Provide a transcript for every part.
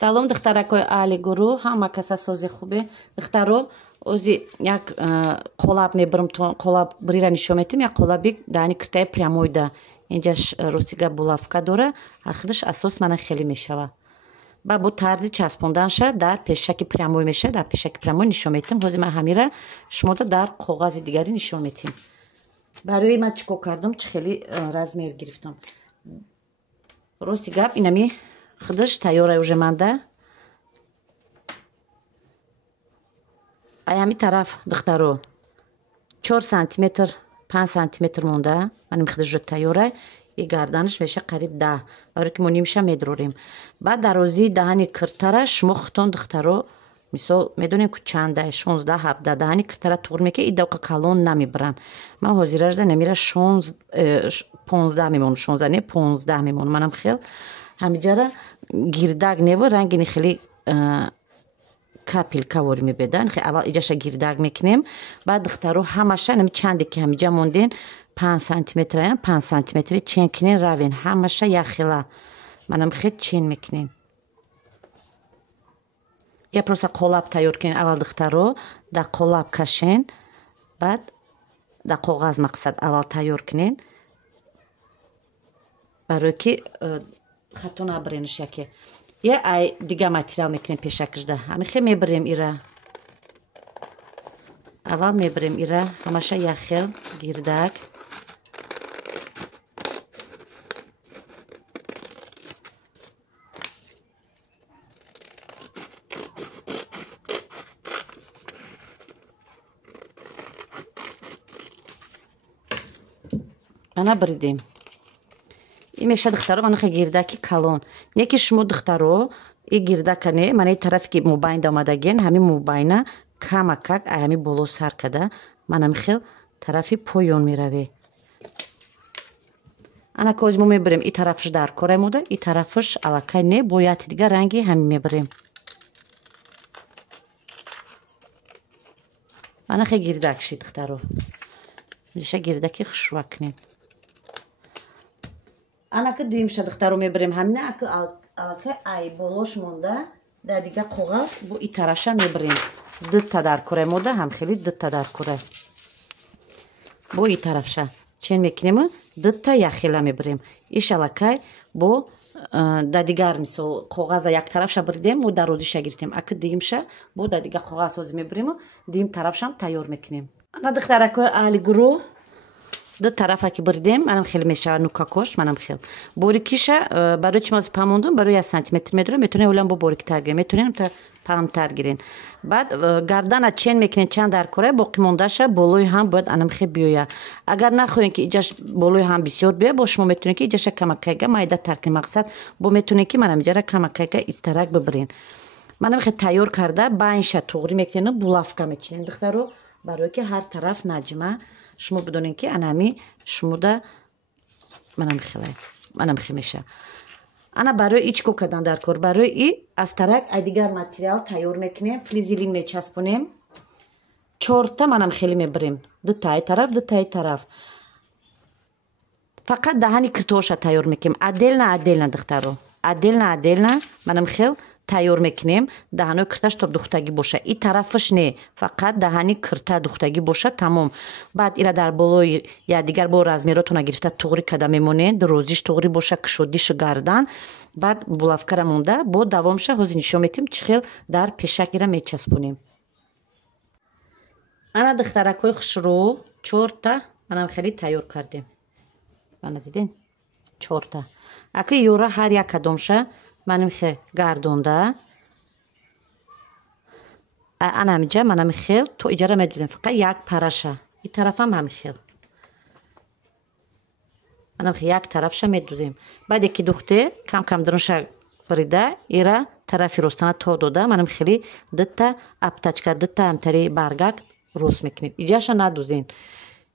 Салом духтаракои аҳли гурӯҳ, ҳама каса сози хубе. Духтаро ози як қолаб мебарам, қолаб бирира нишон метим, як қолаби даҳани киртаи прямоида. Инҷаш ростига булавка дора, ахираш асос мана хеле мешава. Ба бо тарзи часпонданша дар пешаки прямой меша, дар пешаки прямой нишон метим. Ҳозир ман ҳамира шумода дар коғази дигари нишон метим. Барои ман чӣ кор кардам, чӣ хеле размер гирифтам. Рости гап инами худаш тайёра уже манда. Ай ҳами тараф духтаро 4 сантиметр 5 сантиметр монда. Маним худаш уже тайёра. И гарданаш меша қариб 10. Барои ки мо нимша медрорем. Баъд дарозии даҳани киртара шумо хутон духтаро мисол медонем ку чанда 16 17 даҳани киртара туғр меке и давқа калон намебаранд. Ман ҳозиражда намира 15 мемонам, 16 не 15 мемонам. Манам хел ҳамиҷара гирдак нево рангини хеле капелка вори мебедан. Аввал иҷаша гирдак мекунем. Баъд духтаро ҳамаша нами чанде ки ҳамиҷа монден 5 сантиметр 5 сантиметри чен кунен равен. Ҳамаша яхела. Манам хел чен мекунем. Я просто қолаб тайёр кунен. Аввал духтаро да қолаб кашен. Баъд да коғаз мақсад аввал тайёр кунен. Барои ки хато набаренаш яке. Я ай дига материал мекунем пешакашда. Ҳами хел мебарем ира. Аввал мебарем ира. Ҳамаша яхел гирдак. Мана бридем. И меша духтаро манаха гирдаки калон. Не ки шумо духтаро и гирдака не, мана и тарафи ки мубайнда омадаген, ҳами мубайна камакак ай ҳами боло сар када, манам хел тарафи поён мераве. Ана кози мо мебарем и тарафаш дар кора мода, и тарафаш алакай не, бояти дига ранги ҳами мебарем. Манаха гирдак ши духтаро. Меша гирдаки хушва кунем. Анака дуимша духтаро мебарем ҳамина алака ай болош монда дар дига коғаз бо и тарафша мебарем. Дутта дар кора мода ҳам хели дутта дар кора. Бо и тарафша чен мекунем, дутта яхела мебарем. Иш алакай бо дар дигар мисол коғаза як тарафша бридем, мо дарозиша гирифтем. Ака дуимша бо дар дига коғаз ҳозир мебарем, дуим тарафшам тайёр мекунем. Ана духтаракои аҳли гурӯҳ ду тарафа ки бридем, манам хел мешава нукакош, манам хел. Борикиша барои чӣ моз памондум, барои 1 сантиметр медорем, метонем улам бо бориктар гирем, метонем та памтар гирен. Баъд гардана чен мекунем чанд дар кора, боқӣ мондаша болои ҳам бояд анам хел биёя. Агар нахоҳем ки иҷаш болои ҳам бисёр биёя, бо шумо метонем ки иҷаша камакайга майда таркин мақсад, бо метонем ки манам иҷара камакайга истарак бибирен. Манам хел тайёр карда, байнша туғри мекунем, булавка мечинем духтаро, барои ки ҳар тараф наҷма. Шумо бидонем ки анами шумода манам хел меша. Ана барои ич ко кардан дар кор, барои и аз тарак ай дигар материал тайёр мекунем, флизелин мечаспонем. 4 манам хеле мебарем. Дутаи тараф, дутаи тараф. Фақат даҳани киртоша тайёр мекунем. Аделна духтаро. Аделна манам хел тайёр мекунем. Даҳанои кирташ то духтагӣ боша. И тарафаш не, фақат даҳани кирта духтагӣ боша, тамом. Баъд ира дар болои якдигар бо размеротона гирифта туғри када мемонед, розиш туғри боша, кушодишу гардан. Баъд булавкара монда, бо давомша ҳозир нишон метим чӣ хел дар пешак ира мечаспонем. Ана духтаракои хушрӯ 4 манам хеле тайёр кардем. Мана дидем 4. Ака ёра ҳар як кадомша манам хел гардонда. Анамиҷа манам хел то иҷара медузем, фақат як параша. И тарафам ҳам хел. Манам хел як тарафша медузем. Баъде ки духте кам дурунша брида, ира тарафи ростана то дода, манам хели дутта аптачка, дутта амтари баргак рост мекунем. Иҷаша надузен.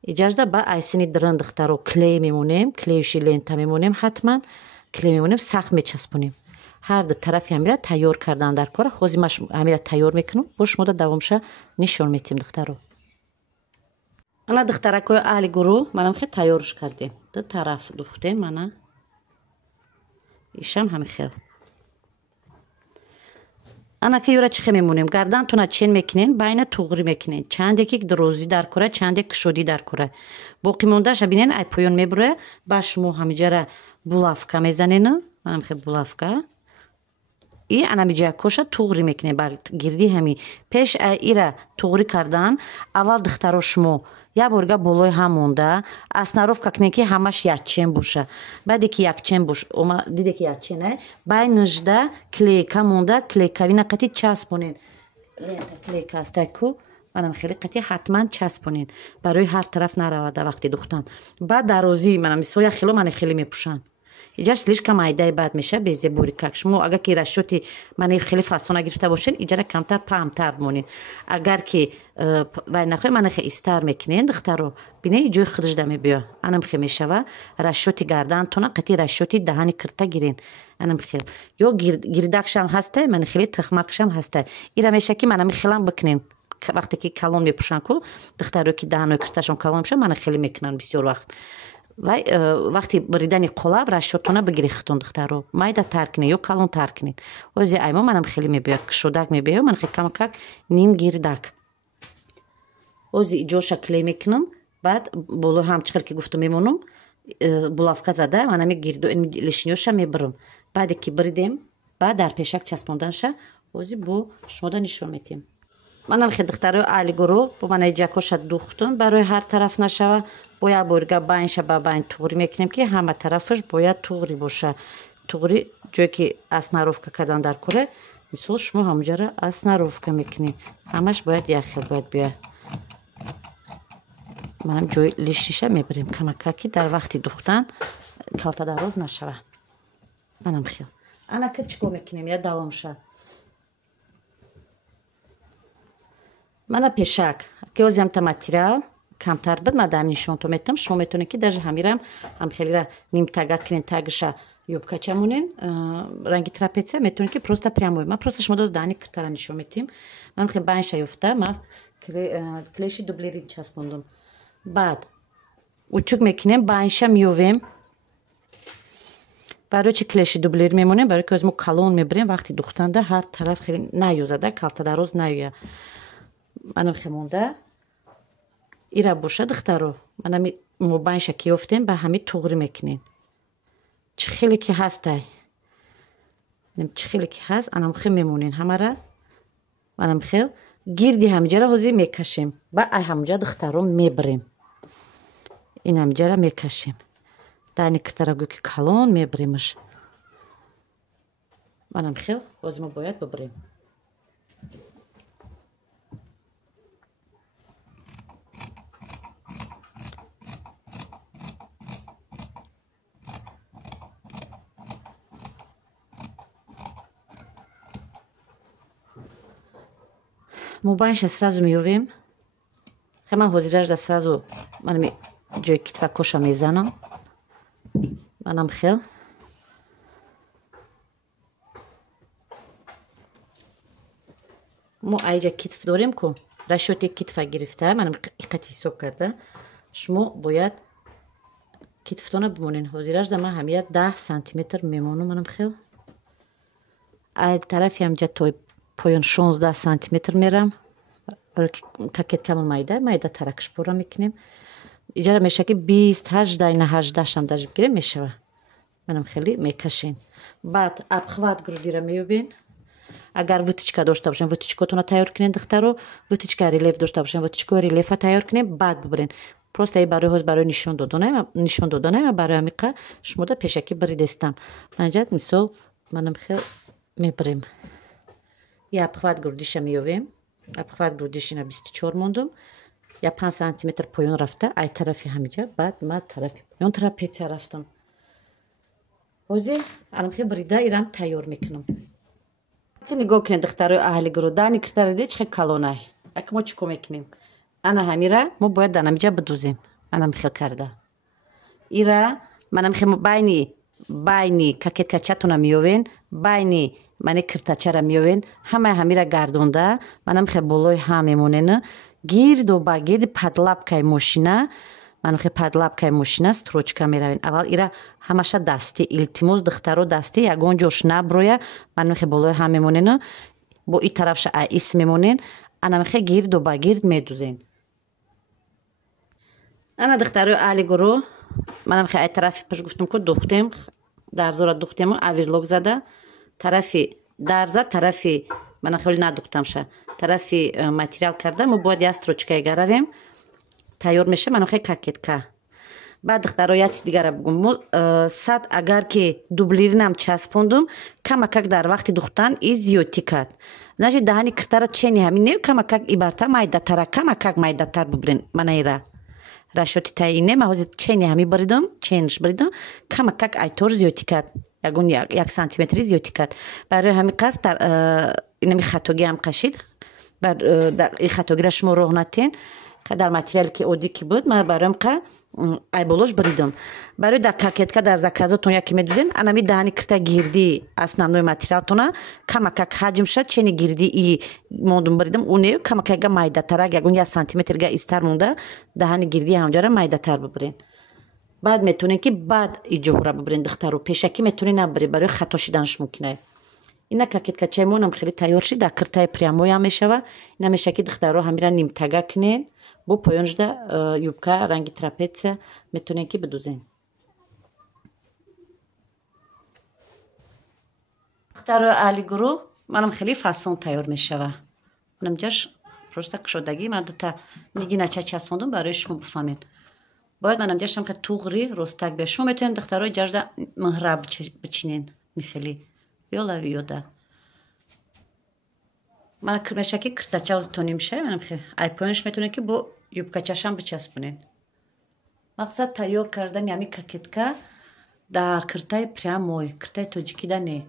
Иҷашда ба айсини дурун духтаро клей мемонем, клейши лента мемонем, ҳатман клей мемонем, сахт мечаспонем. ҳар ду тарафи ҳамира тайёр кардан дар кора. ҳозир ман ҳамира тайёр мекунам, бо шумода давомша нишон метим духтаро. ана духтаракои аҳли гурӯҳ манам хел тайёрш кардем. ду тараф духтем, мана ишам ҳами хел. ана ки юра чихе мемонем гардантуна чен мекунен байна туғри мекунен чандеки дурӯзӣ дар кура чандек кушодӣ дар кура боқӣ мондаша бинен ай поён мебуре ба шумо ҳамиҷара булавка мезанен манам хе булавка и анамиҷая коша туғри мекунен ба гирди ҳами пеш ира туғри кардан аввал духтаро шумо як борга болои ҳам монда аснаровка кунен ки ҳамаш якчен боша баъде ки якчен бош диде ки якчене байнижда клейка монда клейкавина қати часпонен лента клейка астаку манам хеле қати ҳатман часпонен барои ҳар тараф наравада вақти духтан баъд дарозӣ манам соя хело мани хеле мепӯшанд иҷа слишком айдаи бад меша без забори как шумо агар ки расшоти мани хеле фасона гирифта бошен иҷара камтар паҳмтар бимонен агар ки вай нахоҳед мани хе истар мекунен духтаро бинед иҷои худашда мебиё анам хе мешава расшоти гардантона қати расшоти даҳани кирта гирен анам хел ё гирдакшам ҳастай мани хеле тухмакшам ҳастай ира меша ки манами хелам бикунен вақте ки калон мепӯшанд ку духтаро ки даҳанои кирташон калон мешавад мани хеле мекунанд бисёр вақт вай вақти бридани қолаб расшотона бигири хитон духтаро майда тар кунен ё калон тар кунен ози аймо манам хеле мебиёд кушодак мебиё ман хеле камакак ним гирдак ози иҷоша клей мекунам баъд боло ҳам чиқар ки гуфтум мемонам булавка зада манами гирду лишниёша мебирам баъде ки бридем баъд дар пешак часпонданша ози бо шумода нишон метиҳем манам хе духтарои алигуро бо мана иҷакоша духтум барои ҳар тараф нашава бо як борга байнша ба байн туғри мекунем ки ҳама тарафаш бояд туғри боша туғри ҷое ки аснаровка кардан дар кура мисол шумо ҳамуҷара аснаровка мекунед ҳамаш бояд якхел бояд биёяд манам ҷои лишниша мебирем камака ки дар вақти духтан калтадароз нашава манам хел ана ки чӣ кор мекунем я давомша мана пешак ки озям та материал камтар бид ман даам нишонто метам шумо метавонед ки даже ҳамирам ҳам хелира ним тага кунен тагиша юбкача монен ранги трапеция метавонед ки просто прямой ман просто шумо доз даҳани киртара нишон метиҳем ман хе байнша ёфта ман клеши дублерин часпондум баъд утюг мекунем байнша меёвем барои чи клеши дублер мемонем барои ки озмо калон мебирем вақти духтанда ҳар тараф хеле наёзада калтадароз наёя манам хе монда ира боша духтаро манами мо байнша ки ёфтем ба ҳами туғри мекунем чӣ хеле ки ҳастай чӣ хеле ки ҳаст анам хел мемонен ҳамара манам хел гирди ҳамиҷара ҳозир мекашем ба ай ҳамуҷа духтаро мебирем ин ҳамиҷара мекашем дани киртара гӯ ки калон мебиремаш манам хел ҳозир мо бояд бибирем мо байнша сразу меёвем хе ман ҳозиражда сразу манами ҷои китфа коша мезанам манам хел мо айҷа китф дорем ку расшоти китфа гирифта манам иқати ҳисоб карда шумо бояд китфтона бимонен ҳозиражда ман ҳамия 10 сантиметр мемонам манам хел ай тарафи ҳамҷа то поён 16 сантиметр мерам какеткамон майда таракш пора мекунем иҷара меша ки 28 ина 18 даж бигирем мешава манам хеле мекашем баъд обхват грудира меёбен агар вытичка дошта бошем вытичкотона тайёр кунен духтаро вытичка релеф дошта бошем вытичкои релефа тайёр кунем баъд бибирен просто барои нишон доданам барои амиқа шумода пешакӣ биридестам манҷад мисол манам хел мебирем я обхват грудиша меёвем обхват грудиш ина 24 мондум я 5 сантиметр поён рафта ай тарафи ҳамиҷа баъд ма тарафи поён трапеция рафтам ҳозир анам хел бирида ирам тайёр мекунам ки нигоҳ кунед духтарои аҳлигурӯ дани киртаради чӣ калонай аки мо чӣ кор мекунем ана ҳамира мо бояд данамиҷа бидӯзем манам хел карда ира манам хел байни какеткачатона меёвен байни мани киртачара меёвен ҳамаи ҳамира гардонда манам хел болои ҳам мемонен гирду ба гирди падлапкаи мошина манам хел падлапкаи мошина строчка меравен аввал ира ҳамаша дастӣ илтимос духтаро дастӣ ягон ҷош наброя манам хел болои ҳам мемонен бо ин тарафша айс мемонен, ана мехе гирду ба гирд медузен. ана духтарои аҳли гурӯҳ, манам хе ай тарафи пеш гуфтам ку духтем, дарзора духтему авирлок зада, тарафи дарза, тарафи мана хели надухтамша, тарафи материал карда, мо бояд я строчкае гаравем, тайёр меша, манам хе кокетка. Баъд духтаро як чиз дигара бигум, мо сад агар ки дублиринам часпондум, камакак дар вақти духтан и зиёдтӣ кард. Значит даҳани киртара чени ҳамин не камакак ибарта майдатара, камакак майдатар бубирин, мана ира рашоти таине ма ҳозир чени ҳами баридам, ченш баридам, камакак айтор зиёдтӣ кард, ягон 1 сантиметри зиёдтӣ кард. Барои ҳамин қасд инами хатогиам қашид, ин хатогира шумо роҳ натен, дар материале ки оддӣ ки буд, ман бароям қа ай болош баридам. Барои дар кокетка дар заказотон яке медузен, анами даҳани кирта гирди основной материалтона камакак ҳаҷмша чени гирди и мондум баридам, уне камакага майдатарак, ягон 1 сантиметрга истар монда, даҳани гирди ҳамҷара майдатар бубирен. баъд метавонен ки баъд иҷоҳра бубирен духтаро, пешакӣ метавонен набаред, барои хато шиданаш мумкин аст. ина кокеткачаи монам хеле тайёр шид, дар киртаи прямоям мешава. Ина меша ки духтаро ҳамира нимтага кинен, бо поёнжда юбка ранги трапеция метавонен ки бидузен. духтарои аҳли гурӯҳ, манам хеле фасон тайёр мешава. Манам ҷаш просто кушодагӣ, ман дута нигинача часпондум барои шумо бифаҳмед. Бояд манам ҷашам ки туғри ростак бе. Шумо метавонед духтарои ҷашда миҳраб бичинен, михели ёла виёда. ман меша ки киртача тоним шай, манам хе ай поёнш метавонед ки бо юбкачашам бичаспонед. мақсад тайёр кардани ҳамин кокетка дар киртаи прямой, киртаи тоҷикида не.